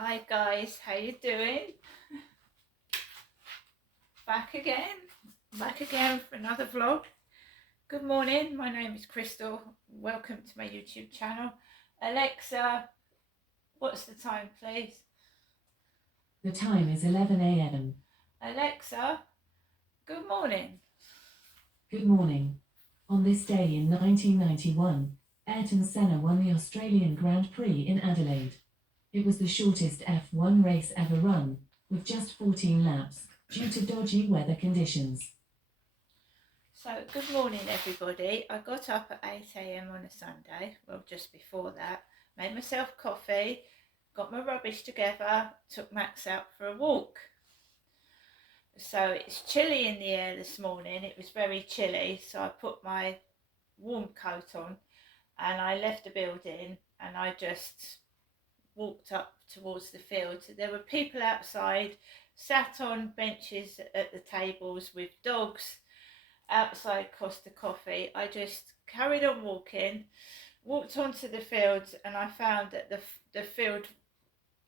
Hi guys, how you doing? Back again for another vlog. Good morning, my name is Crystal. Welcome to my YouTube channel. Alexa, what's the time please? The time is 11 a.m. Alexa, good morning. Good morning. On this day in 1991, Ayrton Senna won the Australian Grand Prix in Adelaide. It was the shortest F1 race ever run, with just 14 laps, due to dodgy weather conditions. So good morning everybody. I got up at 8 a.m. on a Sunday, well just before that, made myself coffee, got my rubbish together, took Max out for a walk. So it's chilly in the air this morning. It was very chilly, so I put my warm coat on and I left the building and I just walked up towards the field. There were people outside, sat on benches at the tables with dogs outside Costa Coffee. I just carried on walking, walked onto the field, and I found that the field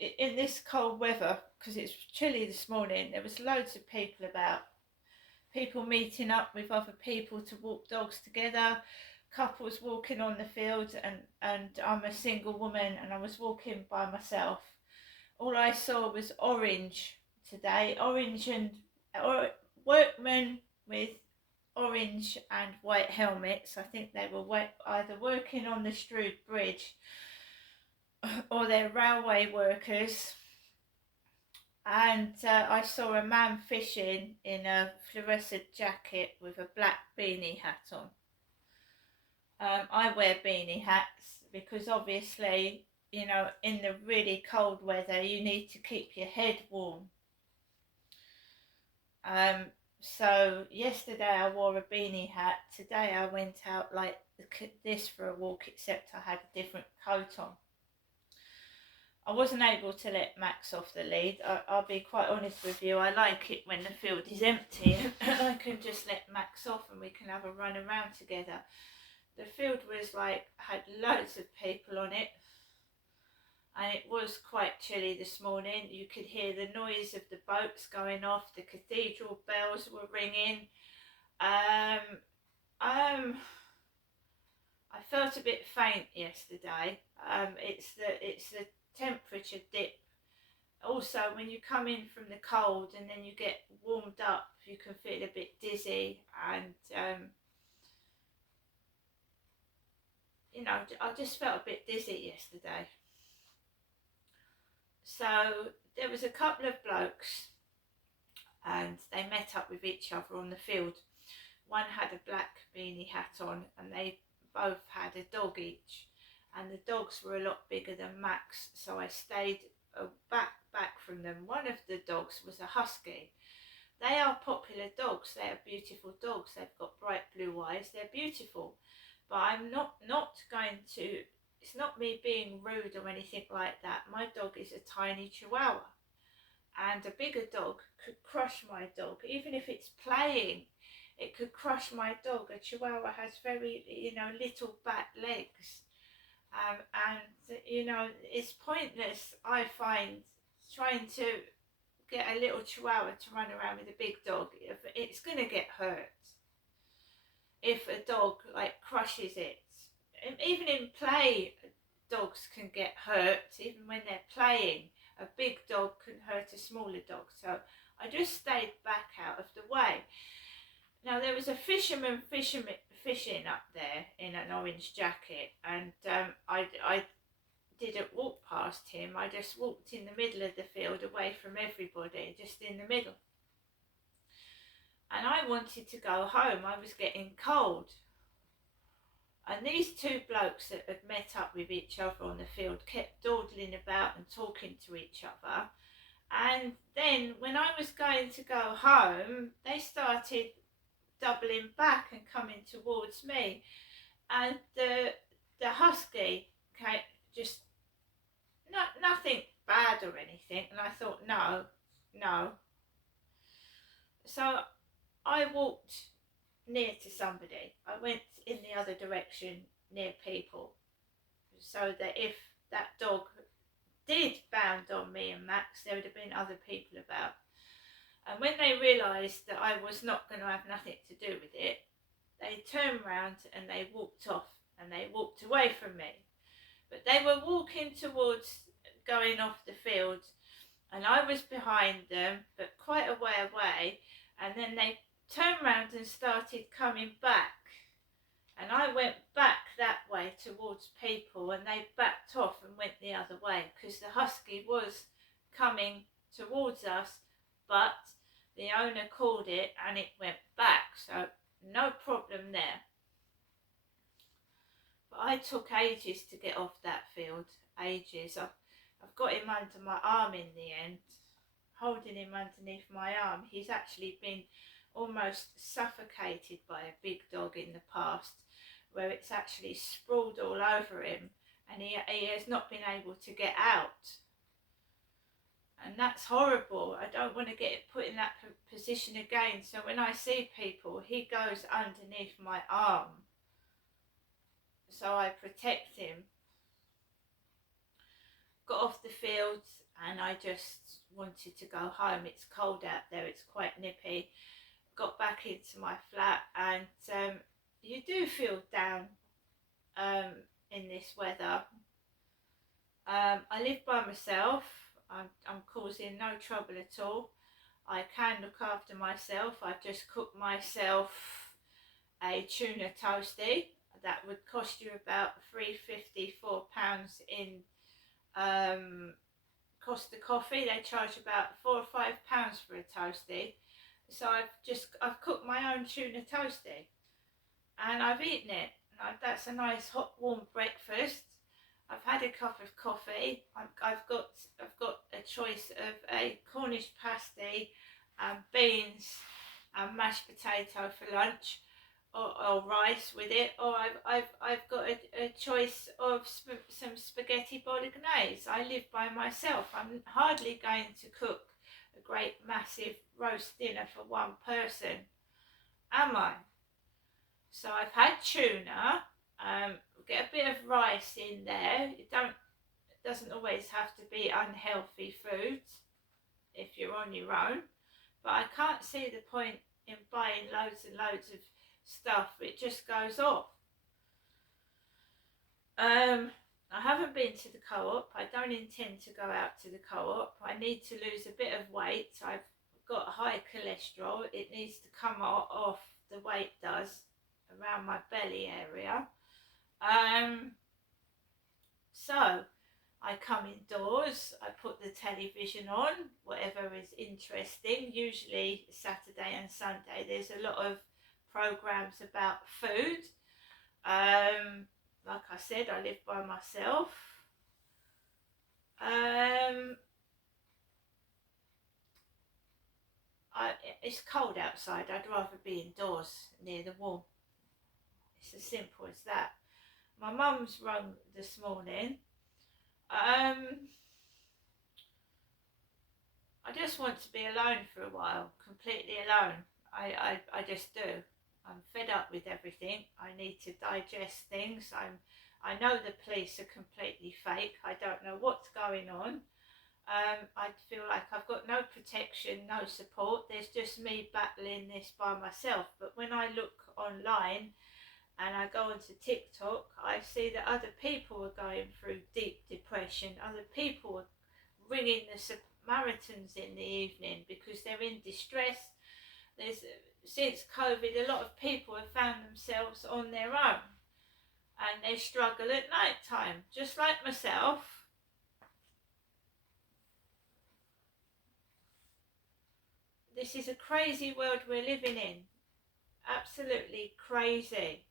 in this cold weather, because it's chilly this morning, there was loads of people about, people meeting up with other people to walk dogs together, couples walking on the field, and I'm a single woman and I was walking by myself. All I saw was orange today, orange and workmen with orange and white helmets. I think they were either working on the Strood Bridge or they're railway workers. And I saw a man fishing in a fluorescent jacket with a black beanie hat on. I wear beanie hats because obviously, you know, in the really cold weather you need to keep your head warm. So yesterday I wore a beanie hat. Today I went out like this for a walk, except I had a different coat on. I wasn't able to let Max off the lead. I'll be quite honest with you. I like it when the field is empty and I can just let Max off and we can have a run around together. The field was like, had loads of people on it. And it was quite chilly this morning. You could hear the noise of the boats going off. The cathedral bells were ringing. I felt a bit faint yesterday. It's the temperature dip. Also, when you come in from the cold and then you get warmed up, you can feel a bit dizzy, and you know, I just felt a bit dizzy yesterday. So there was a couple of blokes and they met up with each other on the field. One had a black beanie hat on and they both had a dog each, and the dogs were a lot bigger than Max, so I stayed back from them. One of the dogs was a husky. They are popular dogs, they are beautiful dogs, they've got bright blue eyes, they're beautiful, but I'm not going to, it's not me being rude or anything like that. My dog is a tiny chihuahua, and a bigger dog could crush my dog. Even if it's playing, it could crush my dog. A chihuahua has very, you know, little back legs, and you know, it's pointless, I find, trying to get a little chihuahua to run around with a big dog. It's going to get hurt if a dog like crushes it. And even in play, dogs can get hurt. Even when they're playing, a big dog can hurt a smaller dog. So I just stayed back out of the way. Now there was a fisherman fishing up there in an orange jacket, and I didn't walk past him. I just walked in the middle of the field, away from everybody, just in the middle. And I wanted to go home. I was getting cold. And these two blokes that had met up with each other on the field kept dawdling about and talking to each other. And then when I was going to go home, they started doubling back and coming towards me. And the husky came, just nothing bad or anything. And I thought, no. So I walked near to somebody. I went in the other direction near people, so that if that dog did bound on me and Max, there would have been other people about. And when they realised that I was not going to have nothing to do with it, they turned round and they walked off and they walked away from me. But they were walking towards going off the field and I was behind them, but quite a way away. And then they turned round and started coming back. And I went back that way towards people and they backed off and went the other way because the husky was coming towards us, but the owner called it and it went back, so no problem there. But I took ages to get off that field, ages. I've got him under my arm in the end, holding him underneath my arm. He's actually been almost suffocated by a big dog in the past, where it's actually sprawled all over him and he has not been able to get out. And that's horrible. I don't want to get put in that position again. So when I see people, he goes underneath my arm, so I protect him. Got off the field and I just wanted to go home. It's cold out there, it's quite nippy. Got back into my flat and you do feel down in this weather. I live by myself. I'm causing no trouble at all. I can look after myself. I've just cooked myself a tuna toastie. That would cost you about £3.50, £4 in Costa Coffee. They charge about £4 or £5 for a toastie. So I've cooked my own tuna toastie and I've eaten it. That's a nice hot warm breakfast. I've had a cup of coffee. I've got a choice of a Cornish pasty and beans and mashed potato for lunch, or rice with it, or I've got a choice of some spaghetti bolognese. I live by myself. I'm hardly going to cook a great massive roast dinner for one person, am I? So I've had tuna. Get a bit of rice in there. It doesn't always have to be unhealthy food if you're on your own, but I can't see the point in buying loads and loads of stuff. It just goes off. I haven't been to the co-op. I don't intend to go out to the co-op. I need to lose a bit of weight. I've got high cholesterol. It needs to come off. The weight does, around my belly area. So I come indoors, I put the television on, whatever is interesting. Usually Saturday and Sunday there's a lot of programs about food. Like I said, I live by myself. It's cold outside. I'd rather be indoors near the wall. It's as simple as that. My mum's rung this morning. I just want to be alone for a while, completely alone. I just do. I'm fed up with everything. I need to digest things. I know the police are completely fake. I don't know what's going on. I feel like I've got no protection, no support. There's just me battling this by myself. But when I look online and I go onto TikTok, I see that other people are going through deep depression. Other people are ringing the Samaritans in the evening because they're in distress. Since COVID, a lot of people have found themselves on their own and they struggle at night time, just like myself. This is a crazy world we're living in. Absolutely crazy.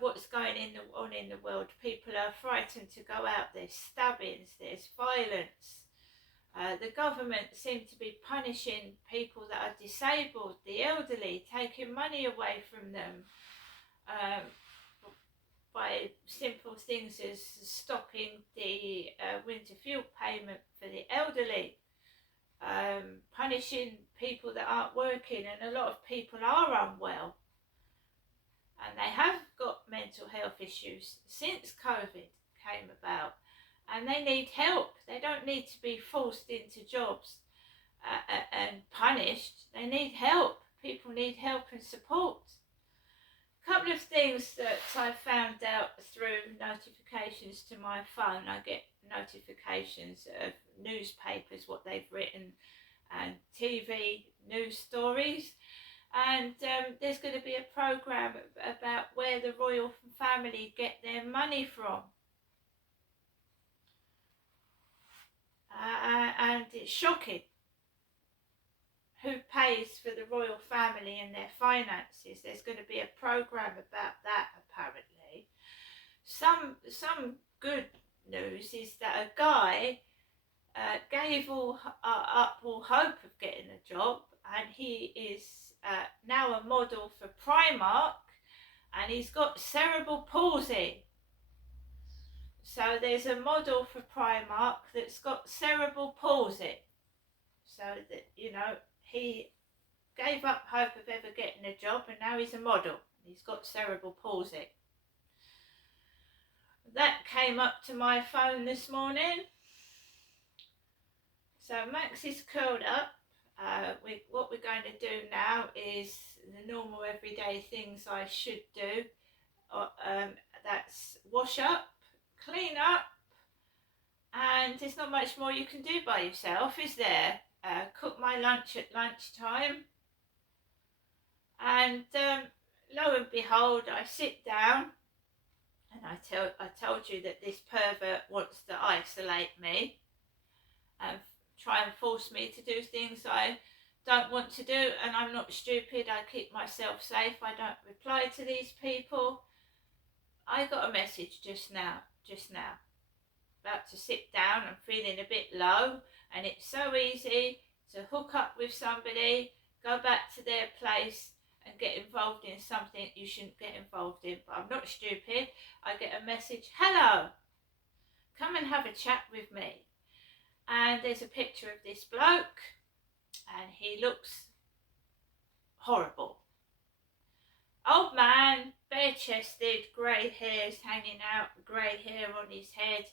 What's going on in the world. People are frightened to go out. There's stabbings, there's violence. The government seem to be punishing people that are disabled, the elderly, taking money away from them by simple things as stopping the winter fuel payment for the elderly, punishing people that aren't working, and a lot of people are unwell. And they have got mental health issues since COVID came about. and they need help. They don't need to be forced into jobs and punished. They need help. People need help and support. A couple of things that I found out through notifications to my phone. I get notifications of newspapers, what they've written, and TV news stories. And there's going to be a programme about where the royal family get their money from. And it's shocking. Who pays for the royal family and their finances? There's going to be a programme about that, apparently. Some good news is that a guy gave up all hope of getting a job, and he is now a model for Primark, and he's got cerebral palsy. So there's a model for Primark that's got cerebral palsy. So that, you know, he gave up hope of ever getting a job, and now he's a model. He's got cerebral palsy. That came up to my phone this morning. So Max is curled up. What we're going to do now is the normal everyday things I should do. That's wash up, clean up, and there's not much more you can do by yourself, is there? Cook my lunch at lunchtime, and lo and behold, I sit down, and I told you that this pervert wants to isolate me and try and force me to do things I don't want to do, and I'm not stupid. I keep myself safe. I don't reply to these people. I got a message just now, about to sit down. I'm feeling a bit low, and it's so easy to hook up with somebody, go back to their place and get involved in something you shouldn't get involved in. But I'm not stupid. I get a message, hello, come and have a chat with me. And there's a picture of this bloke, and he looks horrible. Old man, bare-chested, grey hairs hanging out, grey hair on his head.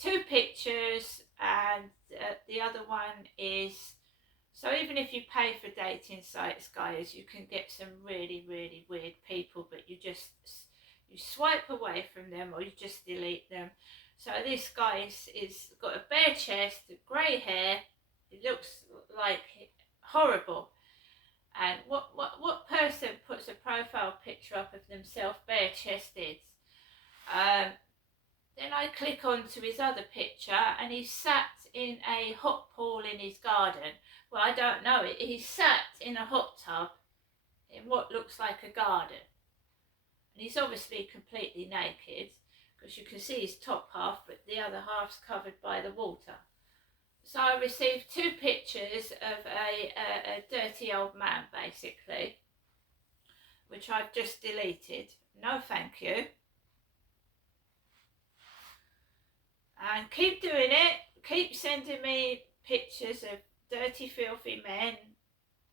2 pictures, and the other one is, so even if you pay for dating sites, guys, you can get some really, really weird people, but you swipe away from them, or you just delete them. So this guy is got a bare chest, grey hair. He looks like horrible. And what person puts a profile picture up of themselves bare-chested? Then I click onto his other picture, and he's sat in a hot pool in his garden. Well, I don't know it. He's sat in a hot tub in what looks like a garden. And he's obviously completely naked, because you can see his top half, but the other half's covered by the water. So I received 2 pictures of a dirty old man, basically, which I've just deleted. No thank you. And keep doing it. Keep sending me pictures of dirty, filthy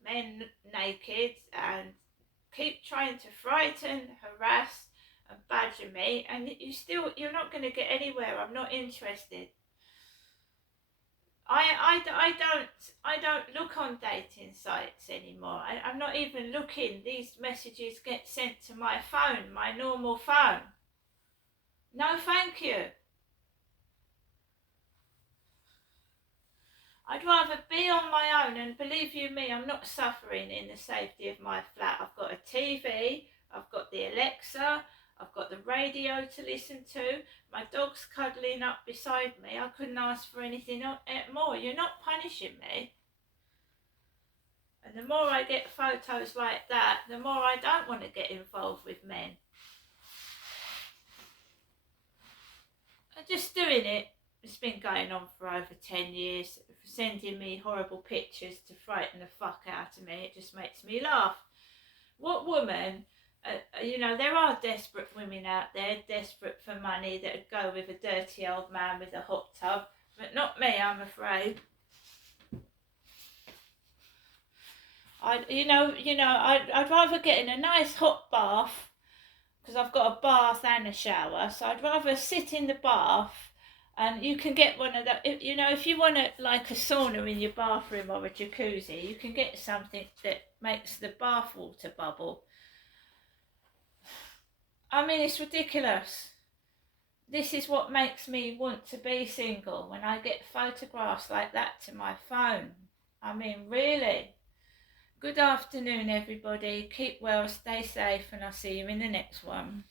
men naked, and keep trying to frighten, harass and badger me, and you're not going to get anywhere. I'm not interested. I don't look on dating sites anymore. I'm not even looking. These messages get sent to my phone, my normal phone. No thank you. I'd rather be on my own, and believe you me, I'm not suffering in the safety of my flat. I've got a TV, I've got the Alexa, I've got the radio to listen to, my dog's cuddling up beside me. I couldn't ask for anything more. You're not punishing me. And the more I get photos like that, the more I don't want to get involved with men. I'm just doing it. It's been going on for over 10 years, sending me horrible pictures to frighten the fuck out of me. It just makes me laugh. What woman, there are desperate women out there, desperate for money, that would go with a dirty old man with a hot tub, but not me, I'm afraid. I'd rather get in a nice hot bath, because I've got a bath and a shower, so I'd rather sit in the bath And you can get one of the, you know, if you want like a sauna in your bathroom or a jacuzzi, you can get something that makes the bath water bubble. I mean, it's ridiculous. This is what makes me want to be single, when I get photographs like that to my phone. I mean, really. Good afternoon, everybody. Keep well, stay safe, and I'll see you in the next one.